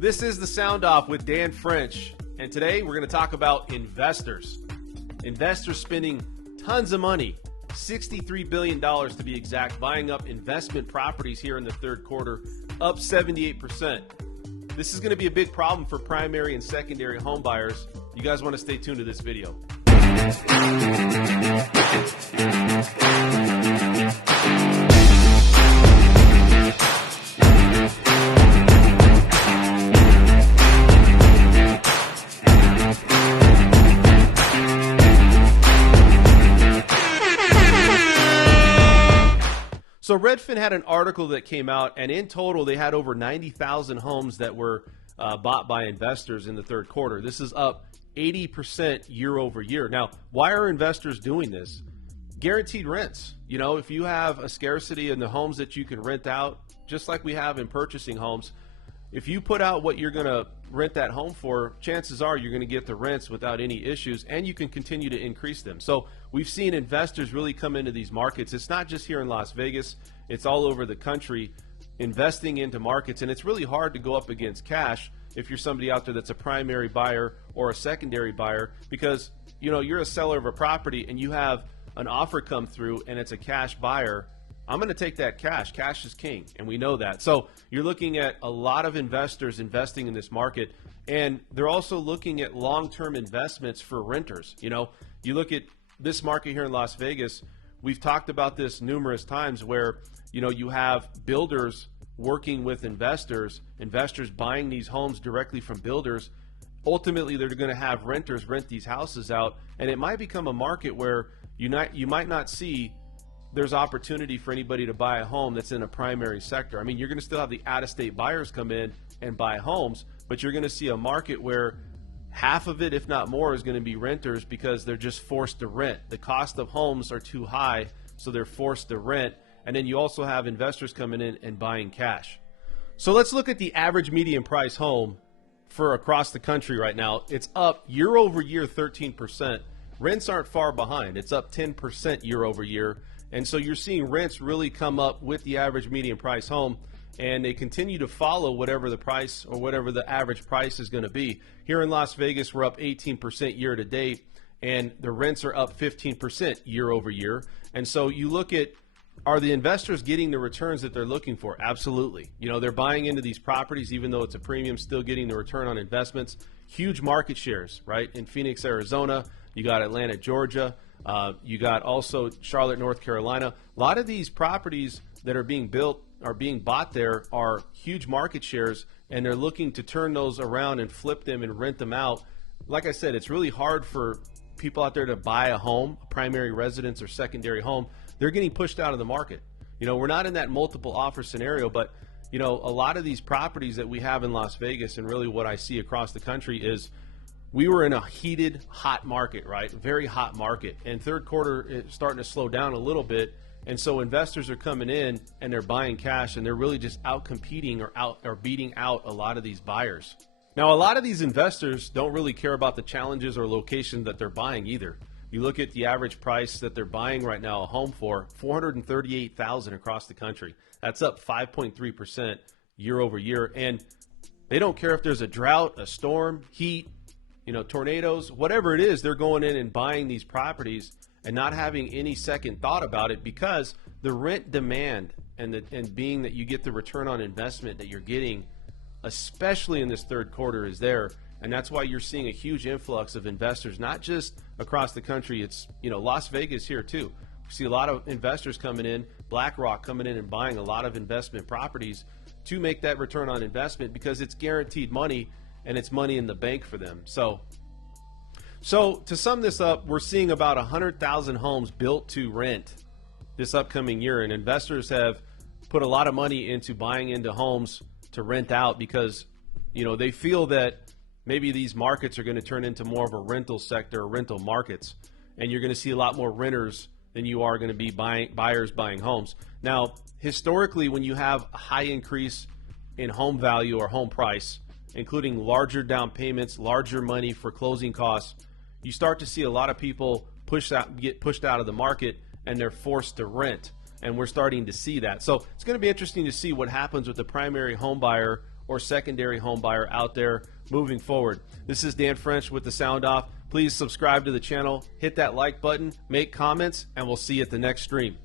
This is the Sound Off with Dan French, and today we're going to talk about investors. Investors spending tons of money, $63 billion to be exact, buying up investment properties here in the third quarter, up 78%. This is going to be a big problem for primary and secondary home buyers. You guys want to stay tuned to this video. So Redfin had an article that came out, and in total they had over 90,000 homes that were bought by investors in the third quarter. This is up 80% year over year. Now, why are investors doing this? Guaranteed rents. You know, if you have a scarcity in the homes that you can rent out, just like we have in purchasing homes, if you put out what you're going to rent that home for, chances are you're going to get the rents without any issues, and you can continue to increase them. So we've seen investors really come into these markets. It's not just here in Las Vegas, it's all over the country, investing into markets. And it's really hard to go up against cash if you're somebody out there that's a primary buyer or a secondary buyer, because you know you're a seller of a property and you have an offer come through and it's a cash buyer. I'm going to take that cash. Cash is king, and we know that. So you're looking at a lot of investors investing in this market, and they're also looking at long-term investments for renters. You know, you look at this market here in Las Vegas, we've talked about this numerous times where, you know, you have builders working with investors, investors buying these homes directly from builders. Ultimately, they're going to have renters rent these houses out, and it might become a market where you might not see there's opportunity for anybody to buy a home that's in a primary sector. I mean, you're going to still have the out-of-state buyers come in and buy homes, but you're going to see a market where half of it, if not more, is going to be renters because they're just forced to rent. The cost of homes are too high, so they're forced to rent. And then you also have investors coming in and buying cash. So let's look at the average median price home for across the country right now. It's up year over year 13%. Rents aren't far behind. It's up 10% year over year. And so you're seeing rents really come up with the average median price home, and they continue to follow whatever the price or whatever the average price is going to be. Here in Las Vegas, we're up 18% year to date, and the rents are up 15% year over year. And so you look at, are the investors getting the returns that they're looking for? Absolutely. You know, they're buying into these properties, even though it's a premium, still getting the return on investments. Huge market shares, right? In Phoenix, Arizona, you got Atlanta, Georgia. You got also Charlotte, North Carolina. A lot of these properties that are being built or being bought there are huge market shares, and they're looking to turn those around and flip them and rent them out. Like I said, it's really hard for people out there to buy a home, a primary residence or secondary home. They're getting pushed out of the market. You know, we're not in that multiple offer scenario, but you know, a lot of these properties that we have in Las Vegas, and really what I see across the country, is we were in a heated, hot market, right? Very hot market. And third quarter is starting to slow down a little bit. And so investors are coming in and they're buying cash, and they're really just out competing or beating out a lot of these buyers. Now, a lot of these investors don't really care about the challenges or location that they're buying either. You look at the average price that they're buying right now a home for, $438,000 across the country. That's up 5.3% year over year. And they don't care if there's a drought, a storm, heat, you know, tornadoes, whatever it is, they're going in and buying these properties and not having any second thought about it, because the rent demand and being that you get the return on investment that you're getting, especially in this third quarter, is there. And that's why you're seeing a huge influx of investors, not just across the country. It's, you know, Las Vegas here too. We see a lot of investors coming in, BlackRock coming in and buying a lot of investment properties to make that return on investment, because it's guaranteed money and it's money in the bank for them. So to sum this up, we're seeing about 100,000 homes built to rent this upcoming year, and investors have put a lot of money into buying into homes to rent out, because, you know, they feel that maybe these markets are going to turn into more of a rental sector, or rental markets, and you're going to see a lot more renters than you are going to be buyers buying homes. Now, historically, when you have a high increase in home value or home price, including larger down payments, larger money for closing costs, you start to see a lot of people get pushed out of the market, and they're forced to rent. And we're starting to see that. So it's going to be interesting to see what happens with the primary home buyer or secondary home buyer out there moving forward. This is Dan French with the Sound Off. Please subscribe to the channel, hit that like button, make comments, and we'll see you at the next stream.